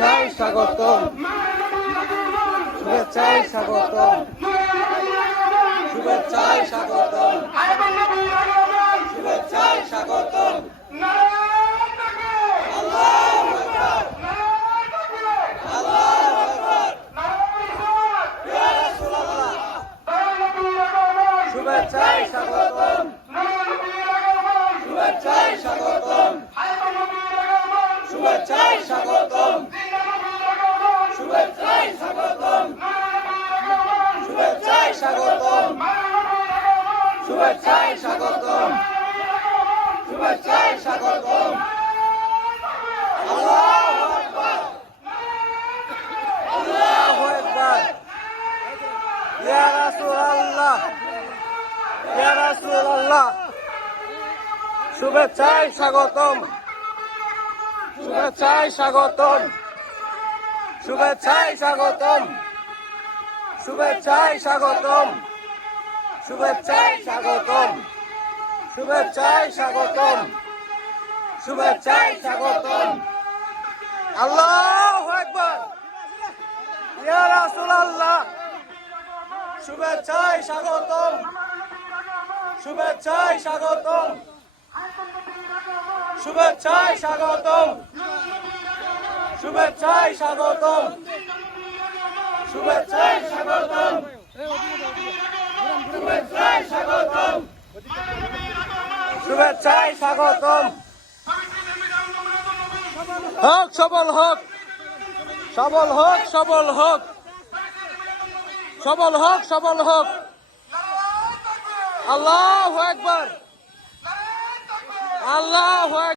শুভেচ্ছায় স্বাগতম, শুভেচ্ছায় স্বাগতম, শুভেচ্ছায় স্বাগতম, শুভেচ্ছায় স্বাগতম। আল্লাহু আকবার, আল্লাহু আকবার, ইয়া রাসূলুল্লাহ। শুভেচ্ছায় স্বাগতম, শুভেচ্ছায় স্বাগতম, শুভেচ্ছায় স্বাগতম, শুভেচ্ছায় স্বাগতম, শুভেচ্ছায় স্বাগতম, শুভেচ্ছায় স্বাগতম, শুভেচ্ছায় স্বাগতম। আল্লাহু আকবার, আল্লাহু আকবার, ইয়া রাসূলুল্লাহ, ইয়া রাসূলুল্লাহ। শুভেচ্ছায় স্বাগতম, শুভেচ্ছায় স্বাগতম, শুভেচ্ছায় স্বাগতম, শুভেচ্ছায় স্বাগতম, শুভেচ্ছায় স্বাগতম, শুভেচ্ছায় স্বাগতম, শুভেচ্ছায় স্বাগতম। আল্লাহু আকবার, ইয়া রাসূলুল্লাহ। শুভেচ্ছায় স্বাগতম, শুভেচ্ছায় স্বাগতম, শুভেচ্ছায় স্বাগতম, শুভেচ্ছায় স্বাগতম, শুভেচ্ছায় স্বাগতম, শুভেচ্ছায় স্বাগতম, শুভেচ্ছায় স্বাগতম। হোক সবল হোক, সবল হোক, সবল হোক, সবল হোক, সবল হোক। আল্লাহু আকবার, আল্লাহু আকবার।